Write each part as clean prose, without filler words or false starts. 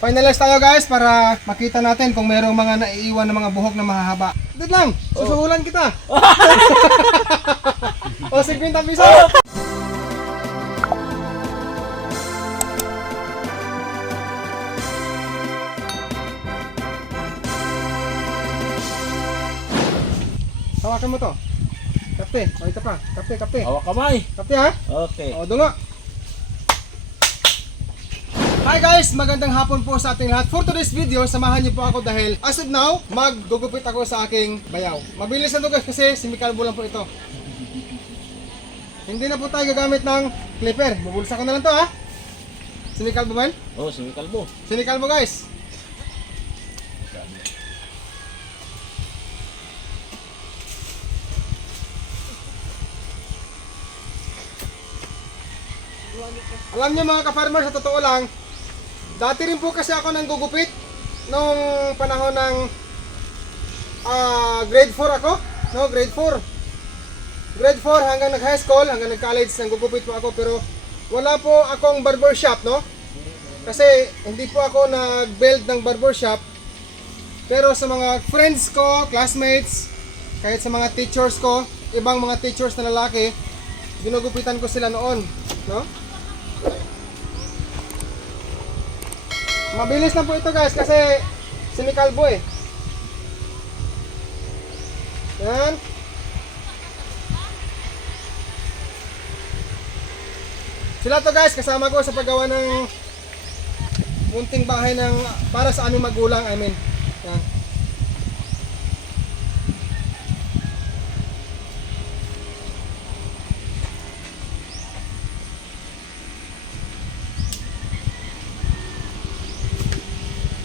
Finalize tayo guys para makita natin kung mayroong mga naiiwan na mga buhok na mahahaba. Dito lang, susuhulan kita. O 50 piso. Hawakan mo to. Kapte, ito pa. Kapte. Hawak kamay. Kapte ha? Okay. O, dungo. Hi guys! Magandang hapon po sa ating lahat. For today's video, samahan niyo po ako dahil as of now, maggugupit ako sa aking bayaw. Mabilis na to guys kasi simikalbo lang po ito. Hindi na po tayo gagamit ng clipper. Bubulsa ko na lang to ha. Simikalbo man? Oh, sinikalbo. Sinikalbo guys. Alam niyo mga ka-farmer, sa totoo lang, dati rin po kasi ako nang gugupit nung panahon ng grade 4 ako, no, grade 4 hanggang nag high school, hanggang nag college nang gugupit po ako, pero wala po akong barbershop, no, kasi hindi po ako nag-build ng barbershop. Pero sa mga friends ko, classmates, kahit sa mga teachers ko, ibang mga teachers na lalaki, ginugupitan ko sila noon, no. Mabilis lang po ito guys kasi sinikalbo eh. Yan. Sila to guys, kasama ko sa paggawa ng munting bahay ng para sa aming magulang, I mean. Yan.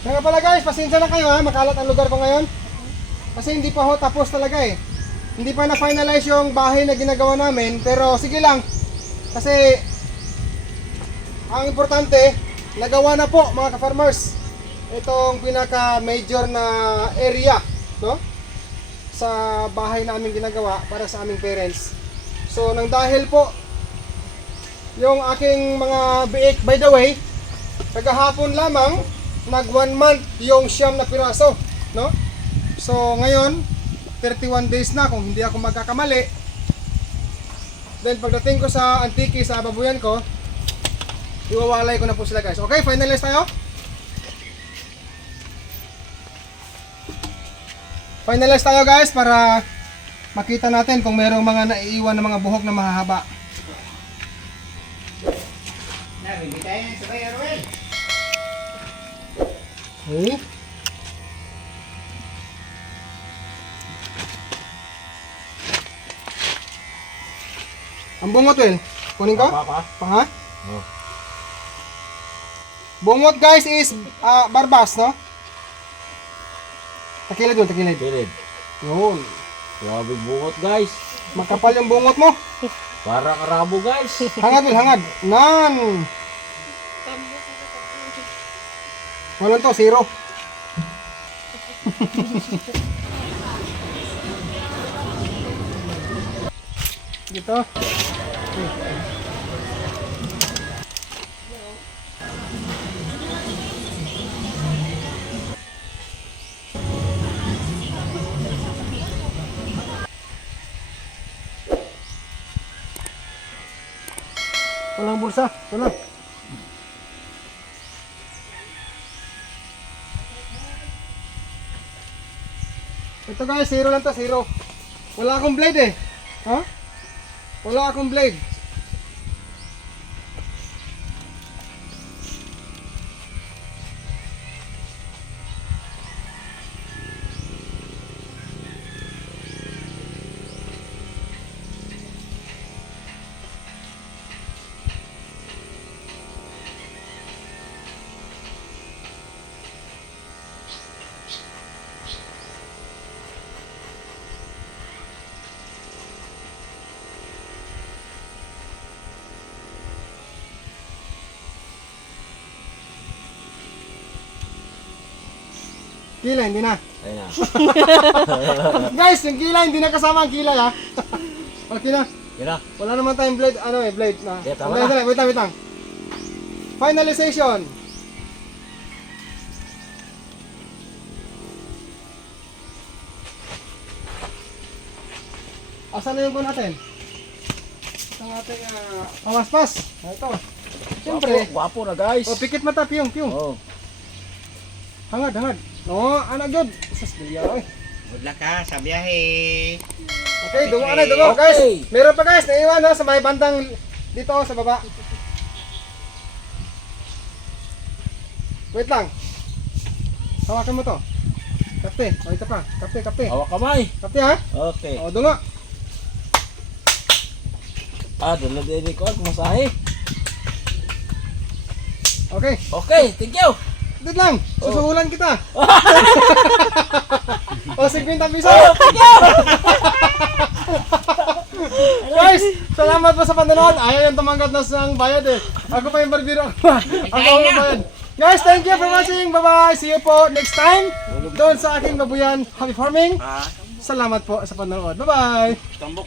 Kaya pala guys, pasensya na kayo ha, makalat ang lugar ko ngayon. Kasi hindi pa ho tapos talaga eh. Hindi pa na-finalize yung bahay na ginagawa namin, pero sige lang. Kasi ang importante, nagawa na po mga ka-farmers. Itong pinaka-major na area, no? Sa bahay namin ginagawa para sa aming parents. So nang dahil po yung aking mga biik, by the way, kagahapon lamang nag 1 month yung siyam na piraso, no? So ngayon 31 days na kung hindi ako magkakamali. Then pagdating ko sa Antique sa babuyan ko, iwawalay ko na po sila guys. Okay, finalize tayo. Finalize tayo guys para makita natin kung mayroong mga naiiwan na mga buhok na mahahaba. Nabibitayin sa Kuya Ruel. Okay. Ang bungot, Will. Kunin ko? Pa. Ha? Oh. Bungot, guys, is barbas, no? Takilid, Will. Takilid. Pilid. Yun. Grabe bungot guys. Makapal yung bungot mo. Para karabo guys. Hangad, Will. Hangad. Nan. Walang to, zero. Dito. Walang bulsa. Wala. Ito guys, zero lang to, zero. Wala akong blade eh. Ha? Wala akong blade. Kilay, hindi na. Ayun na. Guys, yung kilay, hindi na kasama ang kilay ha. Okay na. Yun na. Wala naman tayong blade, blade na. Yeah, tama Wait na. lang. Finalization. Asan na yung buwan natin? Ang ating pamaspas. Ito. Siyempre. Gwapo na guys. O, pikit mata, piyong, piyong. Oh. Hangad, hangad. Oo, anak good. Sas, bilya, oy. Good luck ha sa biyahe. Okay, dungo na, dungo. Guys, Okay. meron pa guys, naiwan ha, sa may bandang dito sa baba. Wait lang. Hawakan mo to. Kapte, o ito pa. Kapte, kapte. Hawak kamay. Kapte ha. Okay. O, dungo. Dala din ko kumasahe. Okay. Okay, thank you. Dito lang, susuhulan kita. O, 50 piso. Thank you. Guys, salamat po sa panonood. Ayaw yung tumanggap na sa bayad eh. Ako pa yung barbiro. Ako ang bayad. Guys, thank you for watching. Bye-bye. See you po next time. Doon sa aking babuyan. Happy farming. Salamat po sa panonood. Bye-bye. Tambok,